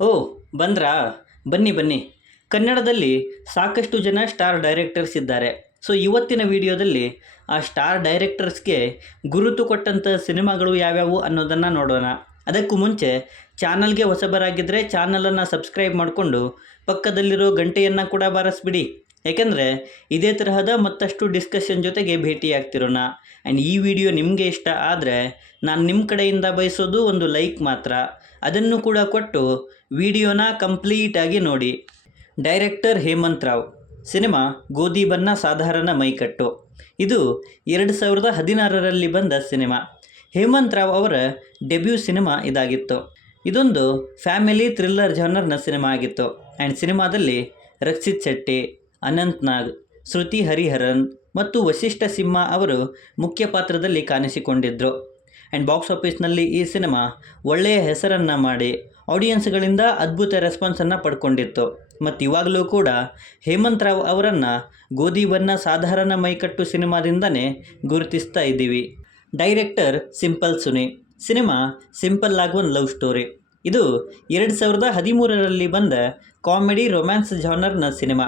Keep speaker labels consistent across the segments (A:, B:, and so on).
A: ಓ, ಬಂದ್ರಾ? ಬನ್ನಿ ಬನ್ನಿ. ಕನ್ನಡದಲ್ಲಿ ಸಾಕಷ್ಟು ಜನ ಸ್ಟಾರ್ ಡೈರೆಕ್ಟರ್ಸ್ ಇದ್ದಾರೆ. ಸೊ, ಇವತ್ತಿನ ವಿಡಿಯೋದಲ್ಲಿ ಆ ಸ್ಟಾರ್ ಡೈರೆಕ್ಟರ್ಸ್ಗೆ ಗುರುತು ಕೊಟ್ಟಂಥ ಸಿನಿಮಾಗಳು ಯಾವ್ಯಾವು ಅನ್ನೋದನ್ನು ನೋಡೋಣ. ಅದಕ್ಕೂ ಮುಂಚೆ ಚಾನಲ್ಗೆ ಹೊಸಬರಾಗಿದ್ದರೆ ಚಾನಲನ್ನು ಸಬ್ಸ್ಕ್ರೈಬ್ ಮಾಡಿಕೊಂಡು ಪಕ್ಕದಲ್ಲಿರೋ ಗಂಟೆಯನ್ನು ಕೂಡ ಬಾರಿಸ್ಬಿಡಿ. ಯಾಕೆಂದರೆ ಇದೇ ತರಹದ ಮತ್ತಷ್ಟು ಡಿಸ್ಕಷನ್ ಜೊತೆಗೆ ಭೇಟಿಯಾಗ್ತಿರೋಣ. ಆ್ಯಂಡ್ ಈ ವಿಡಿಯೋ ನಿಮಗೆ ಇಷ್ಟ ಆದರೆ ನಾನು ನಿಮ್ಮ ಕಡೆಯಿಂದ ಬಯಸೋದು ಒಂದು ಲೈಕ್ ಮಾತ್ರ. ಅದನ್ನು ಕೂಡ ಕೊಟ್ಟು ವಿಡಿಯೋನ ಕಂಪ್ಲೀಟಾಗಿ ನೋಡಿ. ಡೈರೆಕ್ಟರ್ ಹೇಮಂತ್ ರಾವ್, ಸಿನಿಮಾ ಗೋಧಿ ಬಣ್ಣ ಸಾಧಾರಣ ಮೈಕಟ್ಟು. ಇದು ಎರಡು ಸಾವಿರದ ಹದಿನಾರರಲ್ಲಿ ಬಂದ ಸಿನಿಮಾ. ಹೇಮಂತ್ ರಾವ್ ಅವರ ಡೆಬ್ಯೂ ಸಿನಿಮಾ ಇದಾಗಿತ್ತು. ಇದೊಂದು ಫ್ಯಾಮಿಲಿ ಥ್ರಿಲ್ಲರ್ ಜಾನರ್ನ ಸಿನಿಮಾ ಆಗಿತ್ತು. ಆ್ಯಂಡ್ ಸಿನಿಮಾದಲ್ಲಿ ರಕ್ಷಿತ್ ಶೆಟ್ಟಿ, ಅನಂತ್ ನಾಗ್, ಶ್ರುತಿ ಹರಿಹರನ್ ಮತ್ತು ವಶಿಷ್ಠ ಸಿಂಹ ಅವರು ಮುಖ್ಯ ಪಾತ್ರದಲ್ಲಿ ಕಾಣಿಸಿಕೊಂಡಿದ್ದರು ಆ್ಯಂಡ್ ಬಾಕ್ಸ್ ಆಫೀಸ್ನಲ್ಲಿ ಈ ಸಿನಿಮಾ ಒಳ್ಳೆಯ ಹೆಸರನ್ನು ಮಾಡಿ ಆಡಿಯನ್ಸ್ಗಳಿಂದ ಅದ್ಭುತ ರೆಸ್ಪಾನ್ಸನ್ನು ಪಡ್ಕೊಂಡಿತ್ತು. ಮತ್ತು ಇವಾಗಲೂ ಕೂಡ ಹೇಮಂತ್ ರಾವ್ ಅವರನ್ನು ಗೋಧಿ ಬನ್ನ ಸಾಧಾರಣ ಮೈಕಟ್ಟು ಸಿನಿಮಾದಿಂದನೇ ಗುರುತಿಸ್ತಾ ಇದ್ದೀವಿ. Director Simple Suni. Cinema simple ಆಗಿ ಒಂದು ಲವ್ ಸ್ಟೋರಿ. ಇದು ಎರಡು ಸಾವಿರದ ಹದಿಮೂರರಲ್ಲಿ ಬಂದ ಕಾಮಿಡಿ ರೊಮ್ಯಾನ್ಸ್ ಜಾನರ್ನ ಸಿನಿಮಾ.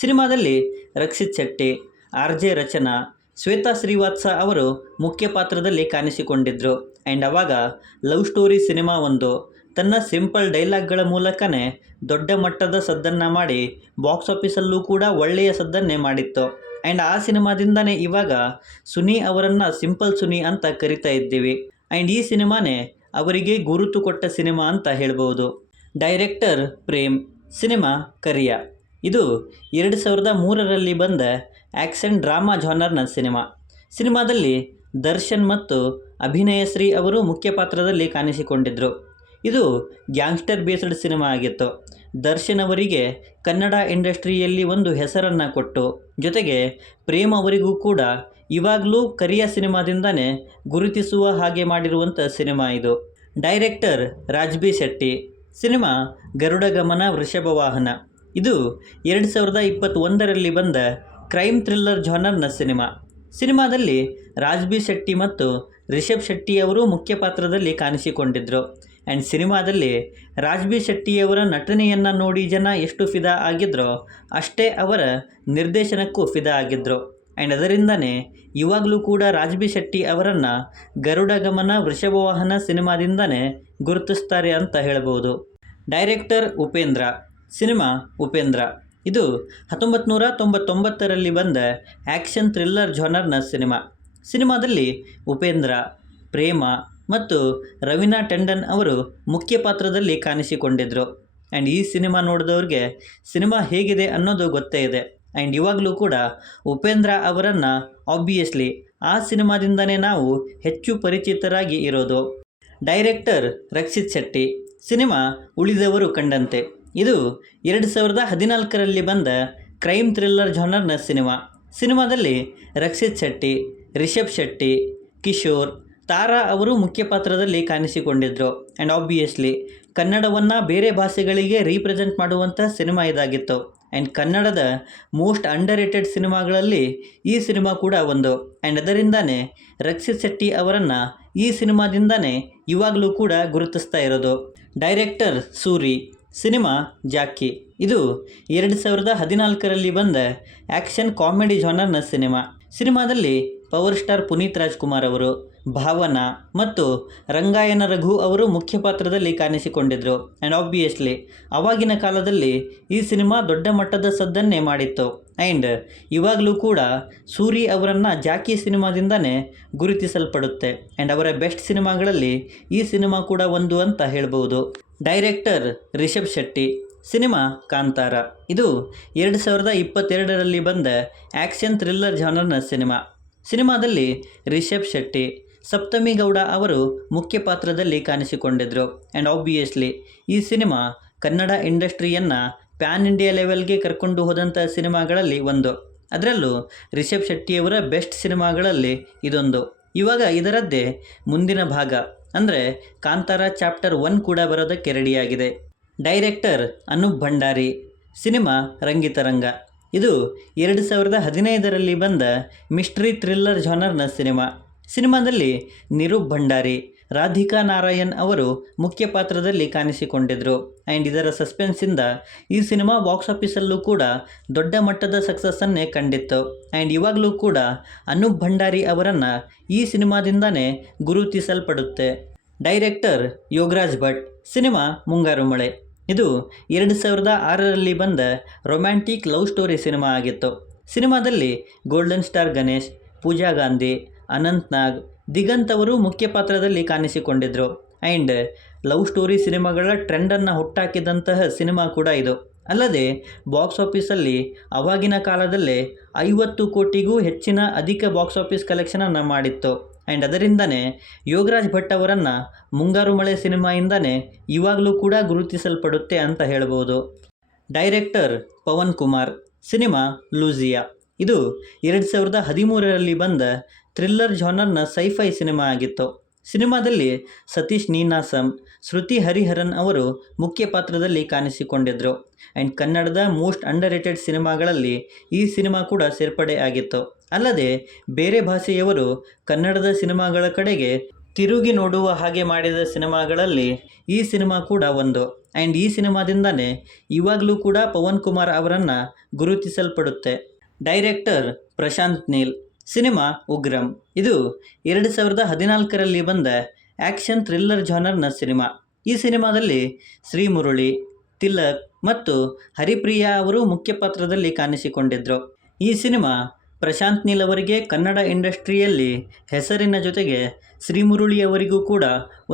A: ಸಿನಿಮಾದಲ್ಲಿ ರಕ್ಷಿತ್ ಶೆಟ್ಟಿ, ಆರ್ ಜೆ ರಚನಾ ಶ್ವೇತಾ ಶ್ರೀವಾತ್ಸ ಅವರು ಮುಖ್ಯ ಪಾತ್ರದಲ್ಲಿ ಕಾಣಿಸಿಕೊಂಡಿದ್ದರು ಆ್ಯಂಡ್ ಅವಾಗ ಲವ್ ಸ್ಟೋರಿ ಸಿನಿಮಾ ಒಂದು. ತನ್ನ ಸಿಂಪಲ್ ಡೈಲಾಗ್ಗಳ ಮೂಲಕನೇ ದೊಡ್ಡ ಮಟ್ಟದ ಸದ್ದನ್ನು ಮಾಡಿ ಬಾಕ್ಸ್ ಆಫೀಸಲ್ಲೂ ಕೂಡ ಒಳ್ಳೆಯ ಸದ್ದನ್ನೇ ಮಾಡಿತ್ತು. ಆ್ಯಂಡ್ ಆ ಸಿನಿಮಾದಿಂದನೇ ಇವಾಗ ಸುನಿ ಅವರನ್ನು ಸಿಂಪಲ್ ಸುನಿ ಅಂತ ಕರಿತಾ ಇದ್ದೀವಿ. ಆ್ಯಂಡ್ ಈ ಸಿನಿಮಾನೇ ಅವರಿಗೆ ಗುರುತು ಕೊಟ್ಟ ಸಿನಿಮಾ ಅಂತ ಹೇಳ್ಬೋದು. Director Prem, cinema Kariya. ಇದು ಎರಡು ಸಾವಿರದ ಮೂರರಲ್ಲಿ ಬಂದ ಆ್ಯಕ್ಷನ್ ಡ್ರಾಮಾ ಜಾನರ್ನ ಸಿನಿಮಾ. ಸಿನಿಮಾದಲ್ಲಿ ದರ್ಶನ್ ಮತ್ತು ಅಭಿನಯಶ್ರೀ ಅವರು ಮುಖ್ಯ ಪಾತ್ರದಲ್ಲಿ ಕಾಣಿಸಿಕೊಂಡಿದ್ದರು ಇದು ಗ್ಯಾಂಗ್ಸ್ಟರ್ ಬೇಸ್ಡ್ ಸಿನಿಮಾ ಆಗಿತ್ತು. ದರ್ಶನ್ ಅವರಿಗೆ ಕನ್ನಡ ಇಂಡಸ್ಟ್ರಿಯಲ್ಲಿ ಒಂದು ಹೆಸರನ್ನು ಕೊಟ್ಟು, ಜೊತೆಗೆ ಪ್ರೇಮ್ ಅವರಿಗೂ ಕೂಡ ಇವಾಗಲೂ ಕರಿಯ ಸಿನಿಮಾದಿಂದನೇ ಗುರುತಿಸುವ ಹಾಗೆ ಮಾಡಿರುವಂಥ ಸಿನಿಮಾ ಇದು. ಡೈರೆಕ್ಟರ್ ರಾಜ್ಬಿ ಶೆಟ್ಟಿ. ಸಿನಿಮಾ ಗರುಡಗಮನ ವೃಷಭವಾಹನ ವೃಷಭ ವಾಹನ. ಇದು ಎರಡು ಸಾವಿರದ ಇಪ್ಪತ್ತೊಂದರಲ್ಲಿ ಬಂದ ಕ್ರೈಮ್ ಥ್ರಿಲ್ಲರ್ ಜಾನರ್ನ ಸಿನಿಮಾ. ಸಿನಿಮಾದಲ್ಲಿ ರಾಜ್ಬಿ ಶೆಟ್ಟಿ ಮತ್ತು ರಿಷಬ್ ಶೆಟ್ಟಿಯವರು ಮುಖ್ಯ ಪಾತ್ರದಲ್ಲಿ ಕಾಣಿಸಿಕೊಂಡಿದ್ದರು ಆ್ಯಂಡ್ ಸಿನಿಮಾದಲ್ಲಿ ರಾಜ್ಬಿ ಶೆಟ್ಟಿಯವರ ನಟನೆಯನ್ನು ನೋಡಿ ಜನ ಎಷ್ಟು ಫಿದಾ ಆಗಿದ್ರೋ ಅಷ್ಟೇ ಅವರ ನಿರ್ದೇಶನಕ್ಕೂ ಫಿದಾ ಆಗಿದ್ದರು ಆ್ಯಂಡ್ ಅದರಿಂದನೇ ಇವಾಗಲೂ ಕೂಡ ರಾಜ್ಬಿ ಶೆಟ್ಟಿ ಅವರನ್ನು ಗರುಡ ಗಮನ ವೃಷಭ ವಾಹನ ಸಿನಿಮಾದಿಂದನೇ ಗುರುತಿಸ್ತಾರೆ ಅಂತ ಹೇಳ್ಬೋದು. ಡೈರೆಕ್ಟರ್ ಉಪೇಂದ್ರ. ಸಿನಿಮಾ ಉಪೇಂದ್ರ. ಇದು ಹತ್ತೊಂಬತ್ತು ನೂರ ತೊಂಬತ್ತೊಂಬತ್ತರಲ್ಲಿ ಬಂದ ಆ್ಯಕ್ಷನ್ ಥ್ರಿಲ್ಲರ್ ಜೋನರ್ನ ಸಿನಿಮಾ. ಸಿನಿಮಾದಲ್ಲಿ ಉಪೇಂದ್ರ, ಪ್ರೇಮ ಮತ್ತು ರವೀನಾ ಟಂಡನ್ ಅವರು ಮುಖ್ಯ ಪಾತ್ರದಲ್ಲಿ ಕಾಣಿಸಿಕೊಂಡಿದ್ದರು ಆ್ಯಂಡ್ ಈ ಸಿನಿಮಾ ನೋಡಿದವ್ರಿಗೆ ಸಿನಿಮಾ ಹೇಗಿದೆ ಅನ್ನೋದು ಗೊತ್ತೇ ಇದೆ. ಆ್ಯಂಡ್ ಇವಾಗಲೂ ಕೂಡ ಉಪೇಂದ್ರ ಅವರನ್ನು ಆಬ್ವಿಯಸ್ಲಿ ಆ ಸಿನಿಮಾದಿಂದನೇ ನಾವು ಹೆಚ್ಚು ಪರಿಚಿತರಾಗಿ ಇರೋದು. ಡೈರೆಕ್ಟರ್ ರಕ್ಷಿತ್ ಶೆಟ್ಟಿ. ಸಿನಿಮಾ ಉಳಿದವರು ಕಂಡಂತೆ. ಇದು ಎರಡು ಸಾವಿರದ ಹದಿನಾಲ್ಕರಲ್ಲಿ ಬಂದ ಕ್ರೈಮ್ ಥ್ರಿಲ್ಲರ್ ಜಾನರ್ನ ಸಿನಿಮಾ. ಸಿನಿಮಾದಲ್ಲಿ ರಕ್ಷಿತ್ ಶೆಟ್ಟಿ, ರಿಷಬ್ ಶೆಟ್ಟಿ, ಕಿಶೋರ್, ತಾರಾ ಅವರು ಮುಖ್ಯ ಪಾತ್ರದಲ್ಲಿ ಕಾಣಿಸಿಕೊಂಡಿದ್ದರು ಆ್ಯಂಡ್ ಆಬ್ವಿಯಸ್ಲಿ ಕನ್ನಡವನ್ನು ಬೇರೆ ಭಾಷೆಗಳಿಗೆ ರೀಪ್ರೆಸೆಂಟ್ ಮಾಡುವಂಥ ಸಿನಿಮಾ ಇದಾಗಿತ್ತು. ಆ್ಯಂಡ್ ಕನ್ನಡದ ಮೋಸ್ಟ್ ಅಂಡರ್ ರೇಟೆಡ್ ಸಿನಿಮಾಗಳಲ್ಲಿ ಈ ಸಿನಿಮಾ ಕೂಡ ಒಂದು. ಆ್ಯಂಡ್ ಅದರಿಂದನೇ ರಕ್ಷಿತ್ ಶೆಟ್ಟಿ ಅವರನ್ನು ಈ ಸಿನಿಮಾದಿಂದನೇ ಇವಾಗಲೂ ಕೂಡ ಗುರುತಿಸ್ತಾ ಇರೋದು. Director Suri cinema Jackie. ಇದು ಎರಡು ಸಾವಿರದ ಹದಿನಾಲ್ಕರಲ್ಲಿ ಬಂದ ಆ್ಯಕ್ಷನ್ ಕಾಮಿಡಿ ಜಾನರ್ನ ಸಿನಿಮಾ. ಸಿನಿಮಾದಲ್ಲಿ ಪವರ್ ಸ್ಟಾರ್ ಪುನೀತ್ ರಾಜ್ಕುಮಾರ್ ಅವರು, ಭಾವನಾ ಮತ್ತು ರಂಗಾಯನ ರಘು ಅವರು ಮುಖ್ಯ ಪಾತ್ರದಲ್ಲಿ ಕಾಣಿಸಿಕೊಂಡಿದ್ದರು ಆ್ಯಂಡ್ ಆಬ್ವಿಯಸ್ಲಿ ಅವಾಗಿನ ಕಾಲದಲ್ಲಿ ಈ ಸಿನಿಮಾ ದೊಡ್ಡ ಮಟ್ಟದ ಸದ್ದನ್ನೇ ಮಾಡಿತ್ತು. ಆ್ಯಂಡ್ ಇವಾಗಲೂ ಕೂಡ ಸೂರಿ ಅವರನ್ನು ಜಾಕಿ ಸಿನಿಮಾದಿಂದನೇ ಗುರುತಿಸಲ್ಪಡುತ್ತೆ. ಆ್ಯಂಡ್ ಅವರ ಬೆಸ್ಟ್ ಸಿನಿಮಾಗಳಲ್ಲಿ ಈ ಸಿನಿಮಾ ಕೂಡ ಒಂದು ಅಂತ ಹೇಳ್ಬೋದು. Director Rishab Shetty, cinema Kantara. ಇದು ಎರಡು ಸಾವಿರದ ಇಪ್ಪತ್ತೆರಡರಲ್ಲಿ ಬಂದ ಆ್ಯಕ್ಷನ್ ಥ್ರಿಲ್ಲರ್ ಜಾನರ್ನ ಸಿನಿಮಾ. ಸಿನಿಮಾದಲ್ಲಿ ರಿಷಬ್ ಶೆಟ್ಟಿ, ಸಪ್ತಮಿ ಗೌಡ ಅವರು ಮುಖ್ಯ ಪಾತ್ರದಲ್ಲಿ ಕಾಣಿಸಿಕೊಂಡಿದ್ದರು ಆ್ಯಂಡ್ ಆಬ್ವಿಯಸ್ಲಿ ಈ ಸಿನಿಮಾ ಕನ್ನಡ ಇಂಡಸ್ಟ್ರಿಯನ್ನು ಪ್ಯಾನ್ ಇಂಡಿಯಾ ಲೆವೆಲ್ಗೆ ಕರ್ಕೊಂಡು ಹೋದಂಥ ಸಿನಿಮಾಗಳಲ್ಲಿ ಒಂದು. ಅದರಲ್ಲೂ ರಿಷಬ್ ಶೆಟ್ಟಿಯವರ ಬೆಸ್ಟ್ ಸಿನಿಮಾಗಳಲ್ಲಿ ಇದೊಂದು. ಇವಾಗ ಇದರದ್ದೇ ಮುಂದಿನ ಭಾಗ. ಅಂದರೆ ಕಾಂತಾರ ಚಾಪ್ಟರ್ ಒನ್ ಕೂಡ ಬರೋದಕ್ಕೆ ರೆಡಿಯಾಗಿದೆ. ಡೈರೆಕ್ಟರ್ ಅನೂಪ್ ಭಂಡಾರಿ. ಸಿನಿಮಾ ರಂಗಿತರಂಗ. ಇದು ಎರಡು ಸಾವಿರದ ಹದಿನೈದರಲ್ಲಿ ಬಂದ ಮಿಸ್ಟ್ರಿ ಥ್ರಿಲ್ಲರ್ ಜಾನರ್ನ ಸಿನಿಮಾ. ಸಿನಿಮಾದಲ್ಲಿ ನಿರೂಪ್ ಭಂಡಾರಿ. ರಾಧಿಕಾ ನಾರಾಯಣ್ ಅವರು ಮುಖ್ಯ ಪಾತ್ರದಲ್ಲಿ ಕಾಣಿಸಿಕೊಂಡಿದ್ದರು ಆ್ಯಂಡ್ ಇದರ ಸಸ್ಪೆನ್ಸಿಂದ ಈ ಸಿನಿಮಾ ಬಾಕ್ಸ್ ಆಫೀಸಲ್ಲೂ ಕೂಡ ದೊಡ್ಡ ಮಟ್ಟದ ಸಕ್ಸಸ್ಸನ್ನೇ ಕಂಡಿತ್ತು. ಆ್ಯಂಡ್ ಇವಾಗಲೂ ಕೂಡ ಅನೂಪ್ ಭಂಡಾರಿ ಅವರನ್ನು ಈ ಸಿನಿಮಾದಿಂದನೇ ಗುರುತಿಸಲ್ಪಡುತ್ತೆ. ಡೈರೆಕ್ಟರ್ ಯೋಗರಾಜ್ ಭಟ್, ಸಿನಿಮಾ ಮುಂಗಾರು ಮಳೆ ಇದು ಎರಡು ಸಾವಿರದ ಆರರಲ್ಲಿ ಬಂದ ರೊಮ್ಯಾಂಟಿಕ್ ಲವ್ ಸ್ಟೋರಿ ಸಿನಿಮಾ ಆಗಿತ್ತು. ಸಿನಿಮಾದಲ್ಲಿ ಗೋಲ್ಡನ್ ಸ್ಟಾರ್ ಗಣೇಶ್, ಪೂಜಾ ಗಾಂಧಿ, ಅನಂತ್ ನಾಗ್ ದಿಗಂತ್ ಅವರು ಮುಖ್ಯ ಪಾತ್ರದಲ್ಲಿ ಕಾಣಿಸಿಕೊಂಡಿದ್ದರು ಆ್ಯಂಡ್ ಲವ್ ಸ್ಟೋರಿ ಸಿನಿಮಾಗಳ ಟ್ರೆಂಡನ್ನು ಹುಟ್ಟಾಕಿದಂತಹ ಸಿನಿಮಾ ಕೂಡ ಇದು. ಅಲ್ಲದೆ, ಬಾಕ್ಸ್ ಆಫೀಸಲ್ಲಿ ಅವಾಗಿನ ಕಾಲದಲ್ಲೇ ಐವತ್ತು ಕೋಟಿಗೂ ಹೆಚ್ಚಿನ ಅಧಿಕ ಬಾಕ್ಸ್ ಆಫೀಸ್ ಕಲೆಕ್ಷನನ್ನು ಮಾಡಿತ್ತು. ಆ್ಯಂಡ್ ಅದರಿಂದನೇ ಯೋಗರಾಜ್ ಭಟ್ ಅವರನ್ನು ಮುಂಗಾರು ಮಳೆ ಸಿನಿಮಾಯಿಂದನೇ ಇವಾಗಲೂ ಕೂಡ ಗುರುತಿಸಲ್ಪಡುತ್ತೆ ಅಂತ ಹೇಳ್ಬೋದು. Director Pavan Kumar, cinema Lucia. ಇದು ಎರಡು ಸಾವಿರದ ಹದಿಮೂರರಲ್ಲಿ ಬಂದ ಥ್ರಿಲ್ಲರ್ ಜಾನರ್ನ ಸೈಫೈ ಸಿನಿಮಾ ಆಗಿತ್ತು. ಸಿನಿಮಾದಲ್ಲಿ ಸತೀಶ್ ನೀನಾಸಂ, ಶ್ರುತಿ ಹರಿಹರನ್ ಅವರು ಮುಖ್ಯ ಪಾತ್ರದಲ್ಲಿ ಕಾಣಿಸಿಕೊಂಡಿದ್ದರು ಆ್ಯಂಡ್ ಕನ್ನಡದ ಮೋಸ್ಟ್ ಅಂಡರ್ ರೇಟೆಡ್ ಸಿನಿಮಾಗಳಲ್ಲಿ ಈ ಸಿನಿಮಾ ಕೂಡ ಸೇರ್ಪಡೆ ಆಗಿತ್ತು. ಅಲ್ಲದೆ ಬೇರೆ ಭಾಷೆಯವರು ಕನ್ನಡದ ಸಿನಿಮಾಗಳ ಕಡೆಗೆ ತಿರುಗಿ ನೋಡುವ ಹಾಗೆ ಮಾಡಿದ ಸಿನಿಮಾಗಳಲ್ಲಿ ಈ ಸಿನಿಮಾ ಕೂಡ ಒಂದು. ಆ್ಯಂಡ್ ಈ ಸಿನಿಮಾದಿಂದನೇ ಇವಾಗಲೂ ಕೂಡ ಪವನ್ ಕುಮಾರ್ ಅವರನ್ನು ಗುರುತಿಸಲ್ಪಡುತ್ತೆ. Director Prashanth Neel, cinema Ugram. ಇದು ಎರಡು ಸಾವಿರದ ಹದಿನಾಲ್ಕರಲ್ಲಿ ಬಂದ ಆ್ಯಕ್ಷನ್ ಥ್ರಿಲ್ಲರ್ ಜಾನರ್ನ ಸಿನಿಮಾ. ಈ ಸಿನಿಮಾದಲ್ಲಿ ಶ್ರೀ ಮುರಳಿ ತಿಲಕ್ ಮತ್ತು ಹರಿಪ್ರಿಯಾ ಅವರು ಮುಖ್ಯ ಪಾತ್ರದಲ್ಲಿ ಕಾಣಿಸಿಕೊಂಡಿದ್ದರು ಈ ಸಿನಿಮಾ ಪ್ರಶಾಂತ್ ನೀಲ್ ಅವರಿಗೆ ಕನ್ನಡ ಇಂಡಸ್ಟ್ರಿಯಲ್ಲಿ ಹೆಸರಿನ ಜೊತೆಗೆ ಶ್ರೀಮುರುಳಿಯವರಿಗೂ ಕೂಡ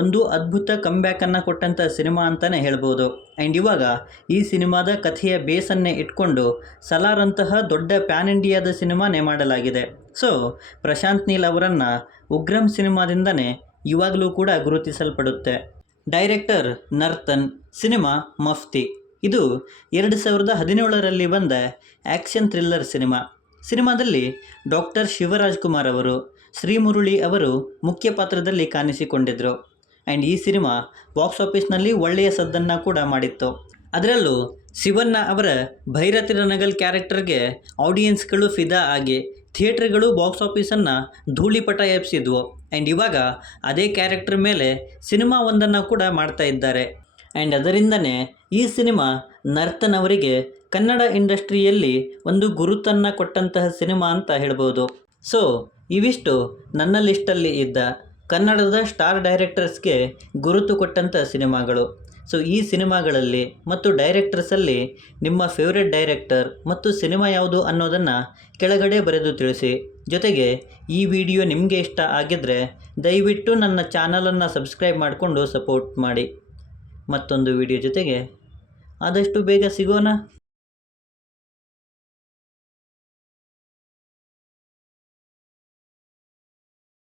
A: ಒಂದು ಅದ್ಭುತ ಕಂಬ್ಯಾಕನ್ನು ಕೊಟ್ಟಂಥ ಸಿನಿಮಾ ಅಂತಲೇ ಹೇಳ್ಬೋದು. ಆ್ಯಂಡ್ ಇವಾಗ ಈ ಸಿನಿಮಾದ ಕಥೆಯ ಬೇಸನ್ನೇ ಇಟ್ಕೊಂಡು ಸಲಾರ್ ಅಂತಹ ದೊಡ್ಡ ಪ್ಯಾನ್ ಇಂಡಿಯಾದ ಸಿನಿಮಾನೇ ಮಾಡಲಾಗಿದೆ. ಸೊ ಪ್ರಶಾಂತ್ ನೀಲ್ ಅವರನ್ನು ಉಗ್ರಂ ಸಿನಿಮಾದಿಂದನೇ ಇವಾಗಲೂ ಕೂಡ ಗುರುತಿಸಲ್ಪಡುತ್ತೆ. Director Narthan, cinema Mufti. ಇದು ಎರಡು ಸಾವಿರದ ಹದಿನೇಳರಲ್ಲಿ ಬಂದ ಆ್ಯಕ್ಷನ್ ಥ್ರಿಲ್ಲರ್ ಸಿನಿಮಾ. ಸಿನಿಮಾದಲ್ಲಿ ಡಾಕ್ಟರ್ ಶಿವರಾಜ್ ಕುಮಾರ್ ಅವರು ಶ್ರೀಮುರುಳಿ ಅವರು ಮುಖ್ಯ ಪಾತ್ರದಲ್ಲಿ ಕಾಣಿಸಿಕೊಂಡಿದ್ದರು ಆ್ಯಂಡ್ ಈ ಸಿನಿಮಾ ಬಾಕ್ಸ್ ಆಫೀಸ್ನಲ್ಲಿ ಒಳ್ಳೆಯ ಸದ್ದನ್ನು ಕೂಡ ಮಾಡಿತ್ತು. ಅದರಲ್ಲೂ ಶಿವಣ್ಣ ಅವರ ಭೈರತಿ ನಗಲ್ ಕ್ಯಾರೆಕ್ಟರ್ಗೆ ಆಡಿಯನ್ಸ್ಗಳು ಫಿದಾ ಆಗಿ, ಥಿಯೇಟ್ರ್ಗಳು ಬಾಕ್ಸ್ ಆಫೀಸನ್ನು ಧೂಳಿಪಟ ಎಬ್ಸಿದ್ವು. ಆ್ಯಂಡ್ ಇವಾಗ ಅದೇ ಕ್ಯಾರೆಕ್ಟರ್ ಮೇಲೆ ಸಿನಿಮಾ ಒಂದನ್ನು ಕೂಡ ಮಾಡ್ತಾ ಇದ್ದಾರೆ. ಆ್ಯಂಡ್ ಅದರಿಂದನೇ ಈ ಸಿನಿಮಾ ನರ್ತನ್ ಅವರಿಗೆ ಕನ್ನಡ ಇಂಡಸ್ಟ್ರಿಯಲ್ಲಿ ಒಂದು ಗುರುತನ್ನು ಕೊಟ್ಟಂತಹ ಸಿನಿಮಾ ಅಂತ ಹೇಳ್ಬೋದು. ಸೊ ಇವಿಷ್ಟು ನನ್ನ ಲಿಸ್ಟಲ್ಲಿ ಇದ್ದ ಕನ್ನಡದ ಸ್ಟಾರ್ ಡೈರೆಕ್ಟರ್ಸ್ಗೆ ಗುರುತು ಕೊಟ್ಟಂತಹ ಸಿನಿಮಾಗಳು. ಸೊ ಈ ಸಿನಿಮಾಗಳಲ್ಲಿ ಮತ್ತು ಡೈರೆಕ್ಟರ್ಸಲ್ಲಿ ನಿಮ್ಮ ಫೇವ್ರೆಟ್ ಡೈರೆಕ್ಟರ್ ಮತ್ತು ಸಿನಿಮಾ ಯಾವುದು ಅನ್ನೋದನ್ನು ಕೆಳಗಡೆ ಬರೆದು ತಿಳಿಸಿ. ಜೊತೆಗೆ ಈ ವಿಡಿಯೋ ನಿಮಗೆ ಇಷ್ಟ ಆಗಿದ್ದರೆ ದಯವಿಟ್ಟು ನನ್ನ ಚಾನಲನ್ನು ಸಬ್ಸ್ಕ್ರೈಬ್ ಮಾಡಿಕೊಂಡು ಸಪೋರ್ಟ್ ಮಾಡಿ. ಮತ್ತೊಂದು ವಿಡಿಯೋ ಜೊತೆಗೆ ಆದಷ್ಟು ಬೇಗ ಸಿಗೋಣ.